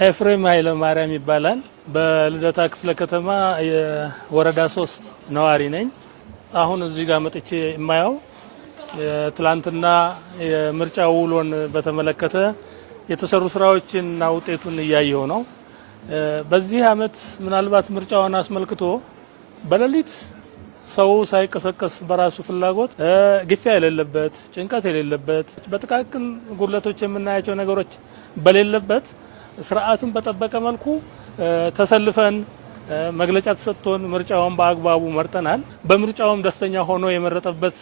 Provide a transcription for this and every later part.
ኤፍሬም ኃይለ ማርያም ይባላል። በልደታ ክፍለ ከተማ የወረዳ 3 ነዋሪ ነኝ። አሁን እዚህ ጋር መጥቼ የማየው ትላንትና የምርጫ ውሎን በተመለከተ የተሰሩ ስራዎችንና ውጤቱን እያየው ነው። በዚህ አመት ምናልባት ምርጫውን አስመልክቶ በሌሊት ሰው ሳይቀሰቀስ በራሱ ፍላጎት ግፊያ የሌለበት ጭንቀት የሌለበት በጥቃቅን ጉድለቶች የምናያቸው ነገሮች በሌለበት ስርዓቱን በጠበቀ መልኩ ተሰልፈን መግለጫ ተሰጥቶን ምርጫውን በአግባቡ መርጠናል። በምርጫውም ደስተኛ ሆኖ የመረጠበት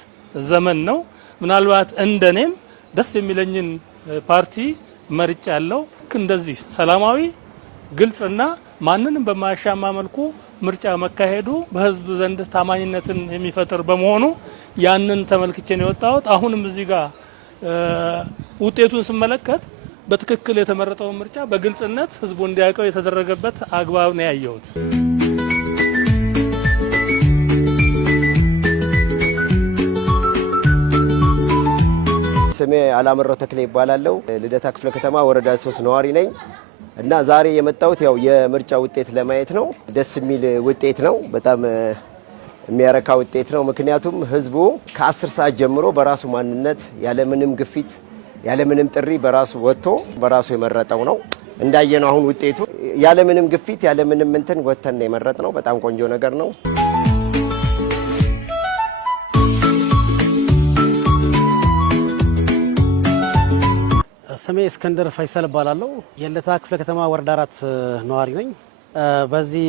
ዘመን ነው። ምናልባት እንደኔም ደስ የሚለኝን ፓርቲ መርጫለሁ። እንደዚህ ሰላማዊ ግልጽና ማንንም በማያሻማ መልኩ ምርጫ መካሄዱ በህዝብ ዘንድ ታማኝነትን የሚፈጥር በመሆኑ ያንን ተመልክቼ ነው የወጣሁት። አሁንም እዚህ ጋር ውጤቱን ስመለከት በትክክል የተመረጠው ምርጫ በግልጽነት ህዝቡ እንዲያውቀው የተደረገበት አግባብ ነው ያየሁት። ስሜ አላምረው ተክሌ ይባላል። ልደታ ክፍለ ከተማ ወረዳ 3 ነዋሪ ነኝ እና ዛሬ የመጣሁት ያው የምርጫ ውጤት ለማየት ነው። ደስ የሚል ውጤት ነው። በጣም የሚያረካ ውጤት ነው። ምክንያቱም ህዝቡ ከ10 ሰዓት ጀምሮ በራሱ ማንነት ያለምንም ግፊት ያለምንም ጥሪ በራሱ ወጥቶ በራሱ የመረጠው ነው። እንዳየነው አሁን ውጤቱ ያለምንም ግፊት ያለምንም እንትን ወጥተን የመረጥነው በጣም ቆንጆ ነገር ነው። ስሜ እስከንደር ፈይሰል እባላለሁ። የልደታ ክፍለ ከተማ ወረዳ 4 ነዋሪ ነኝ። በዚህ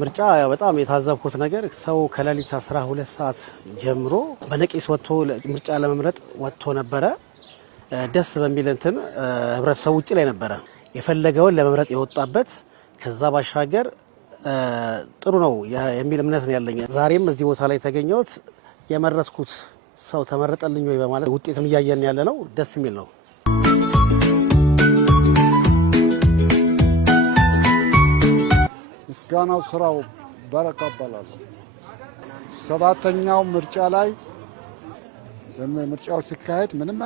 ምርጫ በጣም የታዘብኩት ነገር ሰው ከሌሊት 12 ሰዓት ጀምሮ በነቂስ ወጥቶ ምርጫ ለመምረጥ ወጥቶ ነበረ። ደስ በሚል እንትን ህብረተሰቡ ውጭ ላይ ነበረ የፈለገውን ለመምረጥ የወጣበት። ከዛ ባሻገር ጥሩ ነው የሚል እምነት ነው ያለኝ። ዛሬም እዚህ ቦታ ላይ ተገኘሁት። የመረጥኩት ሰው ተመረጠልኝ ወይ በማለት ውጤቱን እያየን ያለ ነው። ደስ የሚል ነው። ምስጋናው ስራው በረካ እባላለሁ። 7ኛው ምርጫ ላይ ምርጫው ሲካሄድ ምንም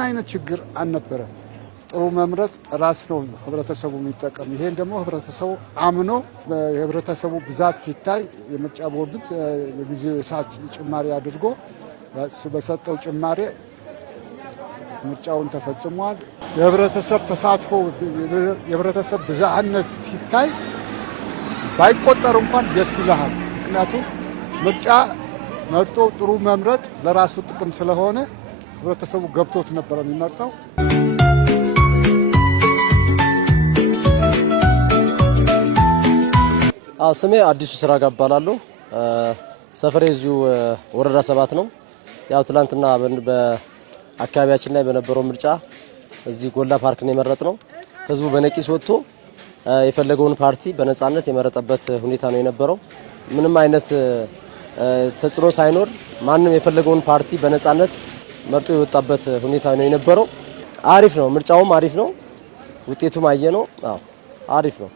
አይነት ችግር አልነበረ። ጥሩ መምረጥ ራስ ነው ህብረተሰቡ የሚጠቀም። ይሄን ደግሞ ህብረተሰቡ አምኖ የህብረተሰቡ ብዛት ሲታይ የምርጫ ቦርድ የጊዜ ሰዓት ጭማሪ አድርጎ በሰጠው ጭማሪ ምርጫውን ተፈጽሟል። የህብረተሰብ ተሳትፎ የህብረተሰብ ብዛህነት ሲታይ ባይቆጠር እንኳን ደስ ይላል። ምክንያቱም ምርጫ መርጦ ጥሩ መምረጥ ለራሱ ጥቅም ስለሆነ ህብረተሰቡ ገብቶት ነበር የሚመርጠው። ስሜ አዲሱ ስራ ጋባላለሁ። ሰፈሬ እዚሁ ወረዳ 7 ነው። ያው ትላንትና በአካባቢያችን ላይ በነበረው ምርጫ እዚህ ጎላ ፓርክ ነው የመረጥነው። ህዝቡ በነቂስ ወጥቶ የፈለገውን ፓርቲ በነጻነት የመረጠበት ሁኔታ ነው የነበረው። ምንም አይነት ተጽዕኖ ሳይኖር ማንም የፈለገውን ፓርቲ በነጻነት መርጦ የወጣበት ሁኔታ ነው የነበረው። አሪፍ ነው። ምርጫውም አሪፍ ነው። ውጤቱም አየነው። አሪፍ ነው።